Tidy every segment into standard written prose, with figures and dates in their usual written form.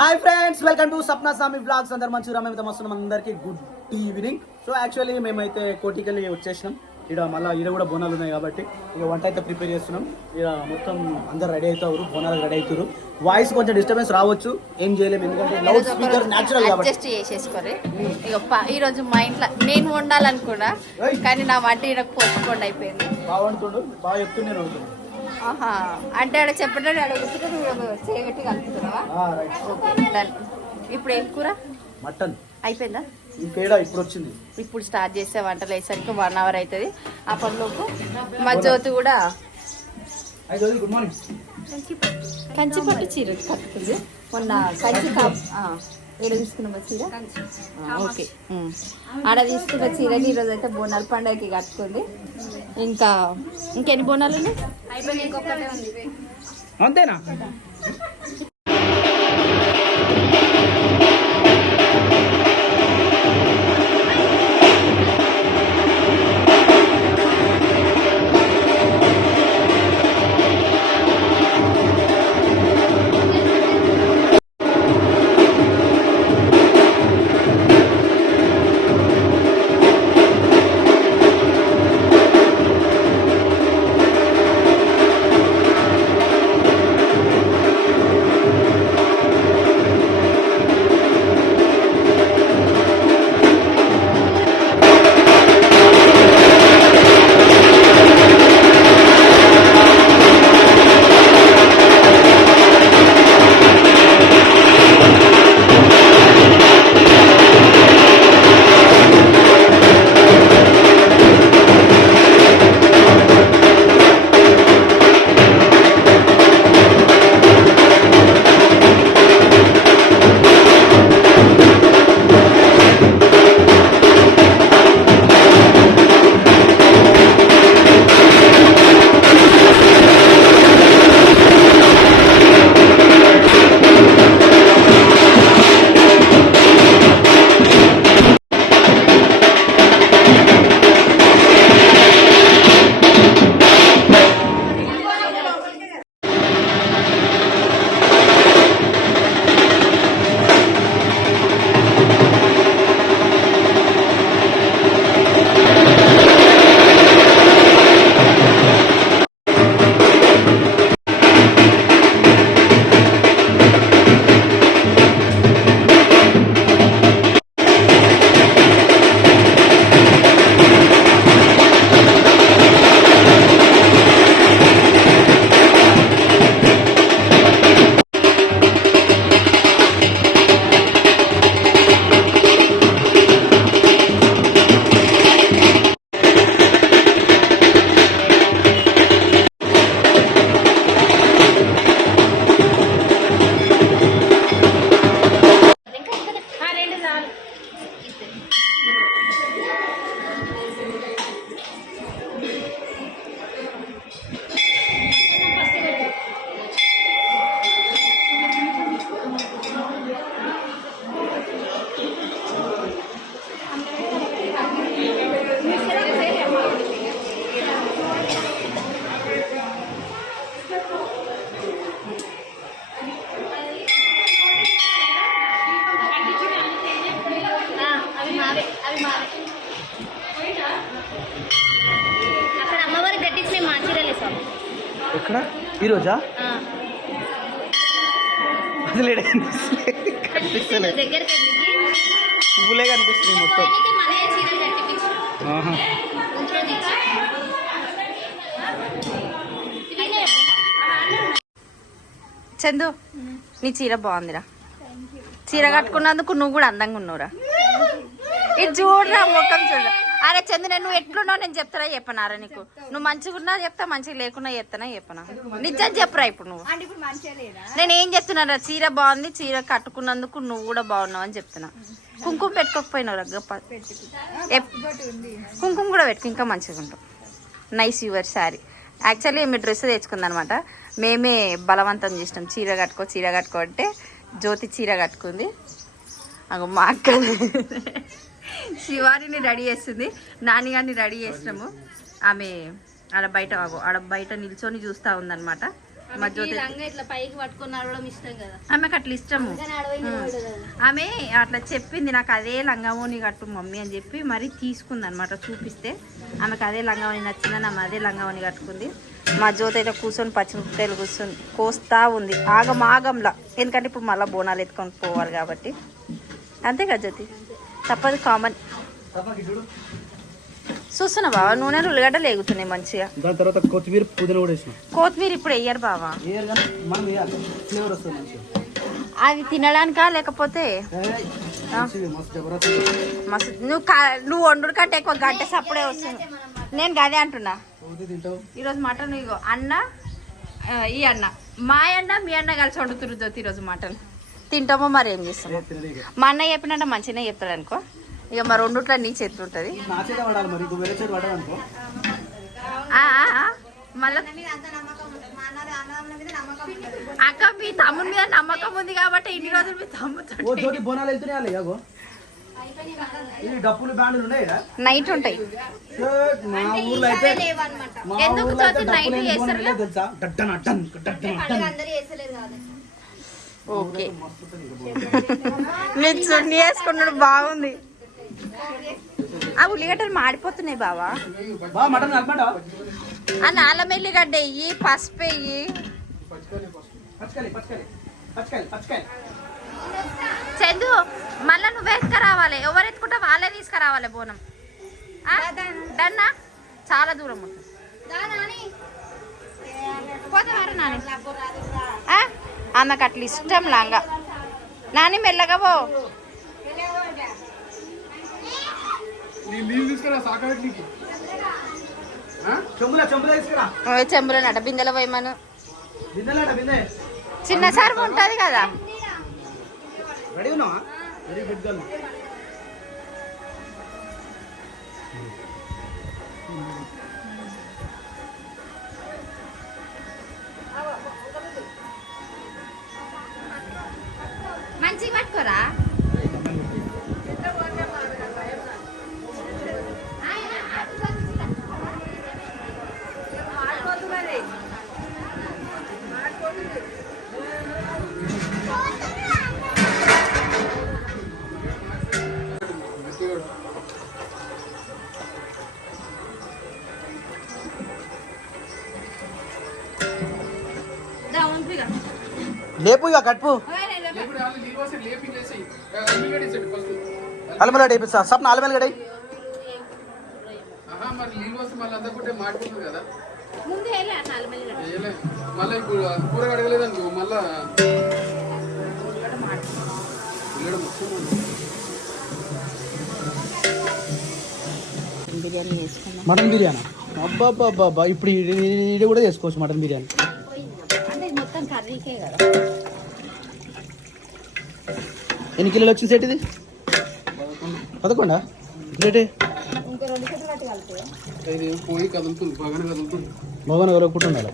Hi friends, welcome to Sapna సామి blogs. అందరు మంచిగా మేము వస్తున్నాం. అందరికీ గుడ్ ఈవినింగ్. సో యాక్చువల్లీ మేమైతే కోటికెళ్ళి వచ్చేసినాం. ఇక్కడ మళ్ళీ ఈడ కూడా బోనాలు ఉన్నాయి కాబట్టి ఇక వంట అయితే ప్రిపేర్ చేస్తున్నాం. ఇక మొత్తం అందరు రెడీ అవుతారు, బోనాలు రెడీ అవుతారు. వాయిస్ కొంచెం డిస్టర్బెన్స్ రావచ్చు, ఏం చేయలేము ఎందుకంటే లౌడ్ స్పీకర్ న్యాచురల్ కాబట్టి అడ్జస్ట్ చేసేసుకోరు. ఇక ఈ రోజు మా ఇంట్లో నేను వండాలనుకున్నా కానీ నా వంట ఈడ పోస్ట్పోండ్ అయిపోయింది. బాగా వండుతుండు, బాగా చెప్తుండే వండుతుంది. ఆహా అంటే ఆడ చెప్పడం ఆడ చేయబెట్టి కలుపుతున్నావా? ఇప్పుడు ఏం కూర? మటన్ అయిపోయిందా? ఇంకేడా ఇప్పుడు వచ్చింది. ఇప్పుడు స్టార్ట్ చేసే వంటలు వేసరికి 1 అవర్ అవుతుంది. ఆ పనిలోపు మా జ్యోతి కూడా గుడ్ మార్నింగ్ కంచి పట్టు చీర కట్టుకుంది. మొన్న కంచి ఏడ తీసుకున్న చీర ఓకే ఆడ తీసుకున్న చీరని ఈరోజు అయితే బోనాల పండుగకి కట్టుకుంది. ఇంకెన్ని బోనాలు ఉన్నాయి? అంతేనా? ఎక్కడ ఈరోజా? అసలు కనిపిస్తలే, పువ్వులే కనిపిస్తుంది మొత్తం. చందు నీ చీర బాగుందిరా. చీర కట్టుకున్నందుకు నువ్వు కూడా అందంగా ఉన్నావురా. ఇది చూడరా ముఖం చూడ. అరే చందు నువ్వు ఎట్లున్నావు నేను చెప్తారా చెప్పనారా నీకు? నువ్వు మంచిగా ఉన్నా చెప్తా, మంచిగా లేకున్నా చెప్తానా చెప్పనా? నిజం చెప్పరా ఇప్పుడు నువ్వు. నేను ఏం చెప్తున్నా, చీర బాగుంది, చీర కట్టుకున్నందుకు నువ్వు కూడా బాగున్నావు అని చెప్తున్నా. కుంకుమ పెట్టుకోకపోయినావు గొప్ప, కుంకుమ కూడా పెట్టుకు ఇంకా మంచిగా ఉంటావు. Nice your sari. యాక్చువల్లీ మీ డ్రెస్ తెచ్చుకుందనమాట, మేమే బలవంతం చేసినాం. చీర కట్టుకో అంటే జ్యోతి చీర కట్టుకుంది. అగో మా అక్క శివారిని రెడీ చేస్తుంది, నాన్నగారిని రెడీ చేసినాము. ఆమె ఆడ బయట నిల్చొని చూస్తూ ఉందన్నమాట. మా జ్యోతి ఇట్లా పైకి పట్టుకొని నడవడం ఇష్టం కదా, ఆమెకు అట్లా ఇష్టము. ఆమె అట్లా చెప్పింది నాకు అదే లంగావోని కట్టు మమ్మీ అని చెప్పి మరి తీసుకుంది అనమాట. చూపిస్తే ఆమెకు అదే లంగావోని నచ్చిందని ఆమె అదే లంగావోని కట్టుకుంది. మా జ్యోతి అయితే కూర్చొని పచ్చిమిరపకాయలు కూర్చొని కోస్తా ఉంది ఆగంలా. ఎందుకంటే ఇప్పుడు మళ్ళీ బోనాలు ఎత్తుకొని పోవాలి కాబట్టి. అంతే కదా జ్యోతి, తప్పదు, కామన్. చూస్తున్నా బావా, నూనెలు ఉల్లిగడ్డలు ఎగుతున్నాయి మంచిగా. దాని తర్వాత కొత్తిమీర పుదీనా కూడా వేసినాం. కొత్తిమీర ఇప్పుడు వెయ్యరు బావా, మనం వేయాలి, ఫ్లేవర్ వస్తుంది మంచిగా. అది తినడానికా లేకపోతే మస్తు నువ్వు వండు కంటే ఎక్కువ గంట సప్పుడే వస్తుంది. నేను గదే అంటున్నా. ఈరోజు మటన్ ఇగో అన్న ఈ అన్న మా అన్న మీ అన్న కలిసి వండుతురు జ్యోతి ఈరోజు మటన్. తింటామో మరి ఏం చేస్తామో. మా అన్న చెప్పినట్ట మంచిగానే చెప్తాడు అనుకో. ఇక మరి రెండుట్లో నీ చేతి ఉంటుంది. మళ్ళీ అక్క మీ తమ్ముడి మీద నమ్మకం ఉంది కాబట్టి ఇన్ని రోజులు మీ తమ్ముడు బోనాలు వెళ్తున్నాయి. డప్పులు బ్యాండ్లు ఉన్నాయి, నైట్ ఉంటాయి. మా ఊర్లో అయితే ఎందుకు నైట్ చేస్తారు తెలుసా? ఓకే, నేను చున్నీ వేసుకున్నాడు బాగుంది. ఆ ఉల్లిగడ్డలు మాడిపోతున్నాయి బావా. మటన్ ఆ నాలం ఎల్లిగడ్డ వెయ్యి, పసుపు వెయ్యి. చందు మళ్ళా నువ్వు వేసుకురావాలి. ఎవరు ఎత్తుకుంటా వాళ్ళే తీసుకురావాలి బోనం. డన్నా, చాలా దూరం ఉంటుంది. పోతావారు నాని, ఆమెకు అట్లా ఇష్టం లాంగా. నాని మెల్లగా పో. చెంబులనట బిందెల పోయమను. చిన్న సర్ఫ్ ఉంటుంది కదా. మంచిగా పట్టుకోరా. లేపు ఇక కట్పు అలమలగడ వేపిస్తా. సప్న అలమలగడ కూర కడగలేదనుకో మళ్ళా బిర్యానీ చేసుకున్నాం. మటన్ బిర్యానీ అబ్బాబ్బాబ్బా. ఇప్పుడు ఇది కూడా చేసుకోవచ్చు మటన్ బిర్యానీ. అంటే మొత్తం కర్రీకే కదా. ఎన్ని కిలోలు వచ్చింది సెట్ ఇది? 11 ప్లేటే. పోయి కదులుతుంది, బాగానే కదులుతుంది. బాగానే ఎవరొకటి ఉండాలి.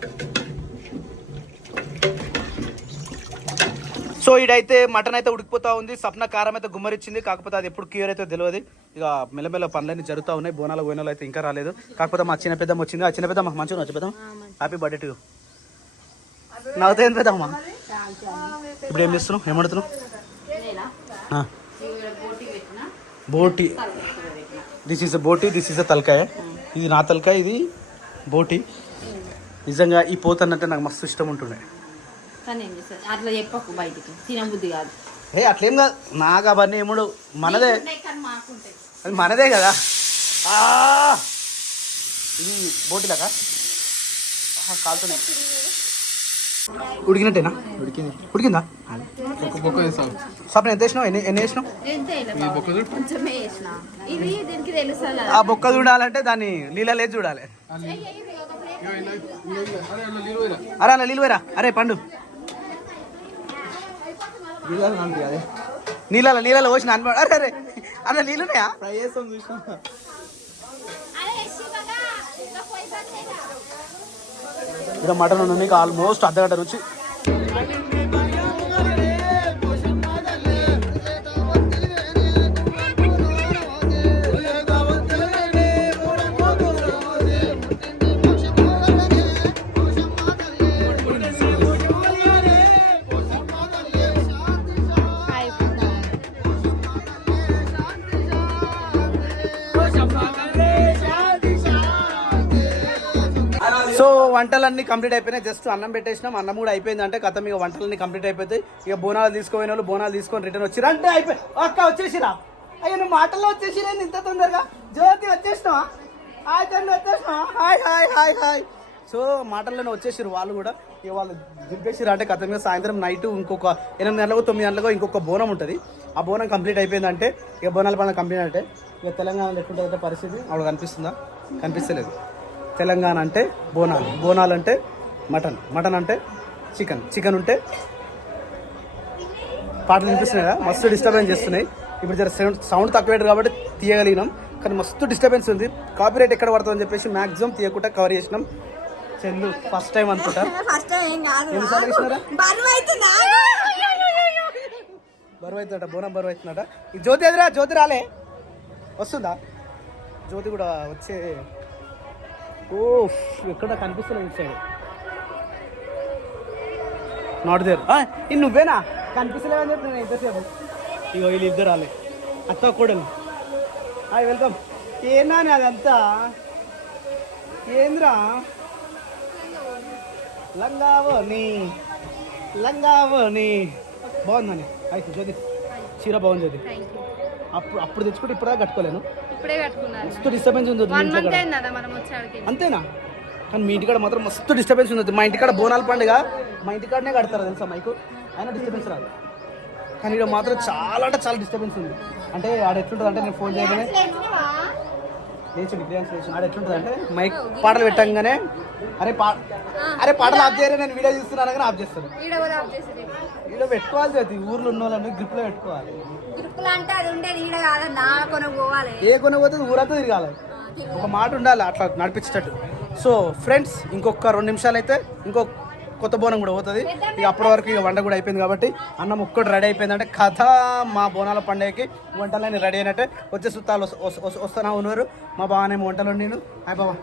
సో ఇడైతే మటన్ అయితే ఉడికిపోతా ఉంది. సప్న కారం అయితే గుమ్మరిచ్చింది. కాకపోతే అది ఎప్పుడు క్యూర్ అయితే తెలియదు. ఇక మెల్లమెల్ల పనులన్నీ జరుగుతూ ఉన్నాయి. బోనాలు అయితే ఇంకా రాలేదు. కాకపోతే మా చిన్న పెద్దమ్మ వచ్చింది. ఆ చిన్న పెద్దమ్మ మంచిగా వచ్చి పెద్దమ్మ హ్యాపీ బర్త్డే టు. నవ్వుతాయింది పెద్దమ్మ. ఇప్పుడు ఏం చేస్తున్నావు? ఏం పడుతున్నావు? బోటి. దిస్ ఈస్ బోటి, దిస్ ఈస్ తలకాయ. ఇది నా తలకాయ, ఇది బోటి. నిజంగా ఈ పోతనంటే నాకు మస్తు ఇష్టం ఉంటుండే. అట్లా చెప్పకు, బయటికి తినబుద్ధి కాదు. అట్లేం కాదు, నాకు అవన్నీ ఏముడు మనదే, అది మనదే కదా. ఇది బోటిలాగా కాలుతున్నాయి. ఉడికినట్టేనా? ఉడికిందా? సప్న ఎంత వేసినావు? ఎన్ని వేసినావు? ఆ బొక్క చూడాలంటే దాన్ని నీళ్ళలే చూడాలి. అరే అలా నీళ్ళు పోయిరా. అరే పండు నీళ్ళలో పోసిన అన్నమాట. అరే అరే అన్న నీళ్ళున్నాయా? ఫ్రై చేస్తాం చూసినా. ఇక్కడ మటన్ ఉంది ఆల్మోస్ట్ అర్ధగంట నుంచి. వంటలన్నీ కంప్లీట్ అయిపోయినాయి. జస్ట్ అన్నం పెట్టేసినాం, అన్నం కూడా అయిపోయింది అంటే కథ ఇక వంటలన్నీ కంప్లీట్ అయిపోతాయి. ఇక బోనాలు తీసుకుపోయిన వాళ్ళు బోనాలు తీసుకొని రిటర్న్ వచ్చిరా అంటే అయిపోయి అక్క వచ్చేసిరా. అయ్యో నువ్వు మాటల్లో వచ్చేసిరా ఇంత తొందరగా. జ్యోతి వచ్చేసినావా? హాయ్ తండ్రి వచ్చేసినావా? Hi hi hi hi. So మాటల్లోనే వచ్చేసారు వాళ్ళు కూడా. ఇక వాళ్ళు దింపేసిరు అంటే కథ మీద సాయంత్రం నైట్ ఇంకొక 8 గంటలకు 9 గంటలకు ఇంకొక బోనం ఉంటుంది. ఆ బోనం కంప్లీట్ అయిపోయిందంటే ఇక బోనాల పండుగ కంప్లీట్ అంటే ఇక తెలంగాణలో ఎట్లుంటుందంటే పరిస్థితి ఆవిడ కనిపిస్తుందా? కనిపిస్తలేదు. తెలంగాణ అంటే బోనాలు, బోనాలు అంటే మటన్, మటన్ అంటే చికెన్, చికెన్ ఉంటే పాటలు వినిపిస్తున్నాయి కదా, మస్తు డిస్టర్బెన్స్ చేస్తున్నాయి. ఇప్పుడు జర సౌండ్ తక్కువ పెట్టరు కాబట్టి తీయగలిగినాం, కానీ మస్తు డిస్టర్బెన్స్ ఉంది. కాపీరైట్ ఎక్కడ పడుతుందని చెప్పేసి మ్యాక్సిమం తీయకుండా కవర్ చేసినాం. చందు ఫస్ట్ టైం అనుకుంటా. ఎన్నిసార్లు వేసినారా? బరువు అవుతుందట, బోనం బరువు అవుతుందట. ఈ జ్యోతి ఎదురా, జ్యోతి రాలే, వస్తుందా జ్యోతి కూడా వచ్చే? ఓ ఎక్కడ కనిపిస్తలేదు సైడ్, నాట్ దేర్. ఇది నువ్వేనా? కనిపిస్తలేవని చెప్పి నేను ఎంతసేపు. ఇగో వీళ్ళు ఇద్దరు రాలే, అత్త కూడలు. Hi welcome. ఏనా అదంతా ఏంద్రా? లంగావోని, లంగావోని బాగుందని. అయితే జ్యోతి చీర బాగుంది జ్యోతి. అప్పుడు తెచ్చుకుంటే ఇప్పుడు కట్టుకోలేను, ఇప్పుడే కట్టుకున్నారు. మస్తు డిస్టర్బెన్స్ ఉంది. అంతేనా? కానీ మీ ఇంటికాడ మాత్రం మస్తు డిస్టర్బెన్స్ ఉంది. మా ఇంటికాడ బోనాల పండుగ మా ఇంటికాడనే కడతారు తెలుసా మైకు, అయినా డిస్టర్బెన్స్ రాదు. కానీ ఇక్కడ మాత్రం చాలా అంటే చాలా డిస్టర్బెన్స్ ఉంది. అంటే ఆడ ఎట్లుంటుంది అంటే నేను ఫోన్ చేయగానే లేచండి క్లియరెన్స్ లేచి ఆడ ఎట్లుంటుంది అంటే మైక్ పాటలు పెట్టంగానే అరే పాటలు ఆఫ్ చేయరే, నేను వీడియో చూస్తున్నాను కానీ ఆఫ్ చేస్తాను. వీడియో పెట్టుకోవాలి జ్యోతి, ఊర్లో ఉన్న వాళ్ళని గ్రిప్లో పెట్టుకోవాలి. ఏ కొన పోతుంది ఊరంతా తిరగాలి, ఒక మాట ఉండాలి అట్లా నడిపించేటట్టు. సో ఫ్రెండ్స్ ఇంకొక 2 నిమిషాలు అయితే ఇంకొక కొత్త బోనం కూడా పోతుంది. ఇక అప్పటి వరకు ఇక వంట కూడా అయిపోయింది కాబట్టి అన్నం ఒక్కటి రెడీ అయిపోయిందంటే కథ మా బోనాల పండుగకి వంటలన్నీ రెడీ అయినట్టే. వచ్చే చుట్టాలు వస్తున్నా ఉన్నారు. మా బావనేమో వంటలు నేను. హాయ్ బాబా,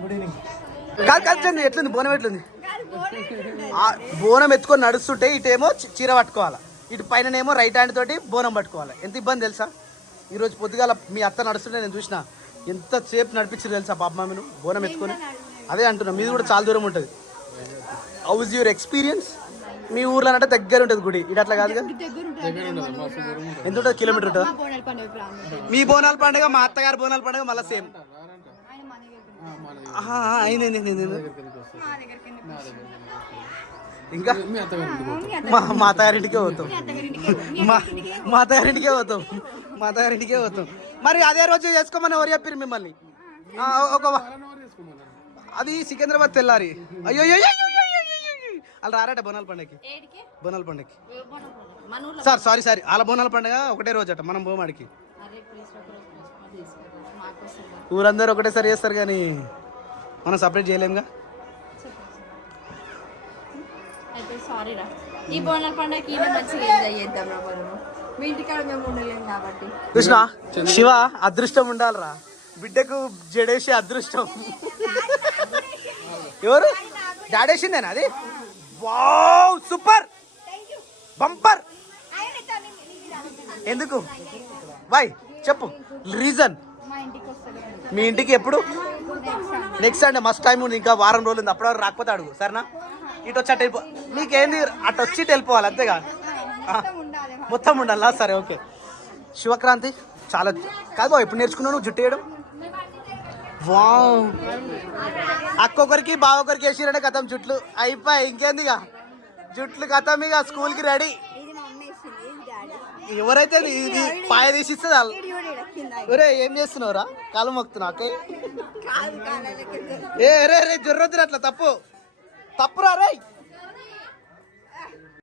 గుడ్ ఈవినింగ్. కాదు ఎట్లుంది బోనం? ఎట్లుంది? బోనం ఎత్తుకొని నడుస్తుంటే ఇటేమో చీర పట్టుకోవాలి, ఇటు పైననేమో రైట్ హ్యాండ్ తోటి బోనం పట్టుకోవాలి. ఎంత ఇబ్బంది తెలుసా? ఈరోజు పొద్దుగాల మీ అత్త నడుస్తుంటే నేను చూసిన, ఎంతసేపు నడిపించారు తెలుసా పాప మమ్మీను బోనం ఎత్తుకొని. అదే అంటున్నా, మీది కూడా చాలా దూరం ఉంటుంది. House your experience? మీ ఊర్లో అంటే దగ్గర ఉంటుంది గుడి, ఇటు అట్లా కాదుగా. ఎంత ఉంటుంది? కిలోమీటర్ ఉంటుంది. మీ బోనాల పండుగ మా అత్తగారి బోనాల పండుగ మళ్ళీ సేమ్ ఇంకా మా అత్తగారింటికే పోతాం, మా అత్తగారింటికే పోతాం, మా అత్తగారింటికే పోతాం. మరి అదే రోజు చేసుకోమని ఎవరు చెప్పారు మిమ్మల్ని? ఒక అది సికింద్రాబాద్ తెల్లారి. అయ్యో అలా రారట బోనాల పండుగకి, బోనాల పండుగకి. సారీ వాళ్ళ బోనాల పండుగ ఒకటే రోజు అట, మనం బోమాడికి. ఊరందరూ ఒకటేసారి చేస్తారు కానీ మనం సపరేట్ చేయలేముగా. కృష్ణ శివ అదృష్టం ఉండాలిరా, బిడ్డకు జడేసి అదృష్టం. ఎవరు జాడేసిందేనా అది? Wow super bumper. ఎందుకు బాయ్ చెప్పు రీజన్? మీ ఇంటికి ఎప్పుడు? నెక్స్ట్ సండే మస్ట్ టైం ఉంది, ఇంకా వారం రోజులు ఉంది. అప్పటివరకు రాకపోతే అడుగు సరేనా? ఇటు వచ్చి అటు వెళ్ళిపో, నీకేంది అటు వచ్చి ఇటు వెళ్ళిపోవాలి అంతేగా, మొత్తం ఉండాలా? సరే ఓకే. శివక్రాంతి చాలా కాదు బాబు, ఎప్పుడు నేర్చుకున్నావు నువ్వు జుట్టు వేయడం? వావ్, అక్కొకరికి బావొకరికి వేసిరంటే కథం జుట్లు అయిపోయి. ఇంకేందిగా జుట్లు కథం, ఇక స్కూల్కి రెడీ. ఎవరైతే ఇది పాయ తీసిస్తుంది వాళ్ళు. ఒరే ఏం చేస్తున్నావురా? కాలు మొక్కుతున్నావు? ఓకే ఏ రే జొర్రొద్దురు అట్లా, తప్పురా రే.